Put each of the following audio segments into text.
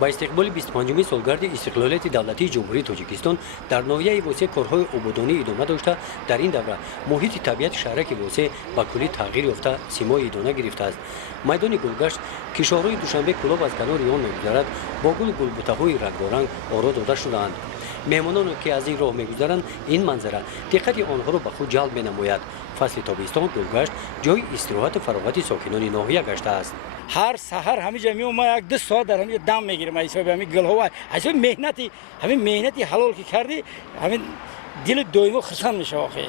با استقبال 25 سالگرد استقلالیت دولتی جمهوری تاجیکستان در ناحیه واسه کارهای عبودانی ادامه داشته. در این دوره محیط طبیعت شهرک واسه با کلی تغییر یافته سیمای ادامه گرفته است. میدان گلگشت که شهرهای دوشنبه کلاب از کنار آن میگذرد با گلبوته‌های رنگارنگ آرا داده شده‌اند. مهمانانی که از این راه میگذرند این منظره دقت آنها را به خود جلب می‌نماید. فصل تابستان گلگشت جای استراحت و فراغت ساکنان ناحیه گشته است. هر سحر همینجا میام ما یک 2 ساعت در همینجا دم میگیرم حساب همین گل‌ها حساب مهنتی حلال که کردی همین دل دویمو خرسان میشه آخه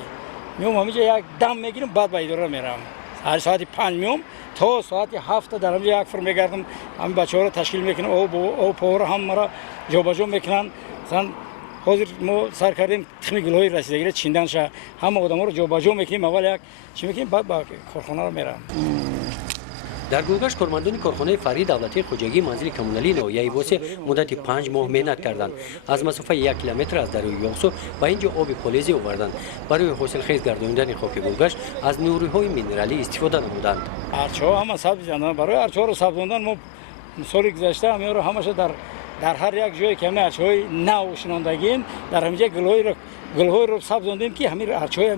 میام همینجا یک دم میگیرم بعد به اداره میرم. هر ساعت 5 میام تا ساعت 7 در همینجا یک فر میگردم همین بچه‌ها رو تشکیل میکنم او پور هم مرا جابجا میکنن. مثلا حاضر ما سر کردیم تخم گل‌های رسیدگی چیندن شه همه آدما رو جابجا میکنیم اول یک چی میکنیم بعد با کارخانه رو میرم. در گلگشت کارمندان کارخانه فرعی دولتی خوجگی منزل کمونالی ناحیه واسه مدت 5 ماه مهنت کردند. از مسافت 1 کیلومتر از دریای یاقسو به اینجا آب پلیزی آوردند. برای حاصلخیز گرداندن خاک گلگشت از نیروهای مینرالی استفاده نمودند. ارچه‌ها هم سبز کردن. برای ارچه‌ها رو سبزاندن ما سال گذشته همه رو همش در هر یک جایی که همه ارچه‌های نو شناندگیم در همینجا گل‌های رو سبزاندیم که همین ارچه‌های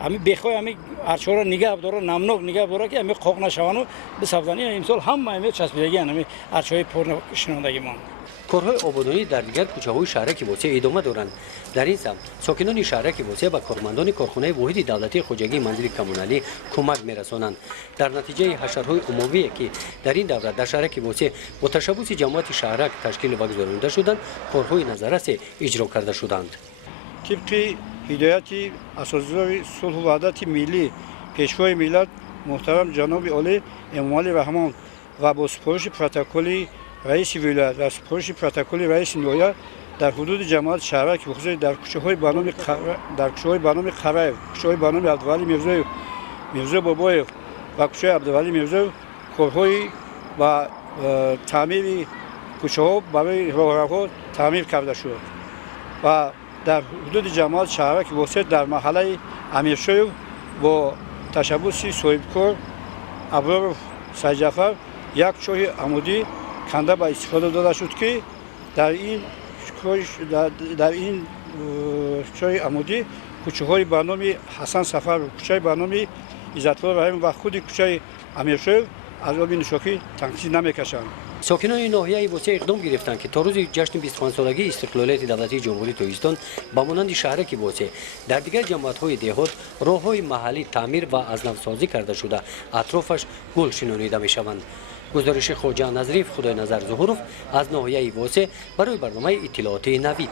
همین بخوای همین ارچه‌ها رو نگه داره نمناک نگه داره که همین قاق نشوند و به سبزانی امسال همه چسبیدگی همین ارچه‌های پر شناندگی ما. کارهای آبادانی در دیگر کوچه‌های شهرک واسه ادامه دارند. در این سمت ساکنان شهرک واسه با کارمندان کارخانه واحد دولتی خوجگی منزل کمونالی کمک می‌رسانند. در نتیجه حشرهای عمومی که در این دوره در شهرک واسه با تشبث جماعت شهرک تشکیل گذارنده شدند، کارهای نظارت اجرا کرده شدند. طبق هدایت اساتذه صلح و وحدت ملی پیشوای ملت محترم جناب عالی امامعلی رحمان و با سپارش پروتکل رئیس ولایت و سپارش پروتکل رئیس ناحیه در حدود جماعت شهرک بخصوص در کوچه‌های برنامه خرایف، کوچه‌های برنامه عبدالولی میرزا بابایف و کوچه عبدالولی میرزا کارهای و تعمیر کوچه‌ها برای راهروها تعمیر کرده شد و در حدود جماعت شهرک واسط در محله امیرشاه با تشبث صاحبکار ابرار سیدجعفر یک چاه عمودی کنده به استفاده داده شد که در این چاه عمودی کوچه‌های برنامه حسن سفر و کوچه برنامه عزت‌الله رحیم و خود کوچه امیرشاه از آب نوشاکی تنقیص نمی‌کشند. ساکنان ناحیه واسه اقدام گرفتند که تا روز جشن 25 سالگی استقلالیت دولتی جمهوری تاجیکستان با مانند شهرک واسه در دیگر جماعت‌های دهات راه‌های محلی تعمیر و از نو سازی کرده شده اطرافش گل شنانیده می‌شوند. گزارش خواجه نظریف خدای نظر ظهوروف از ناحیه واسه برای برنامه اطلاعاتی نوید.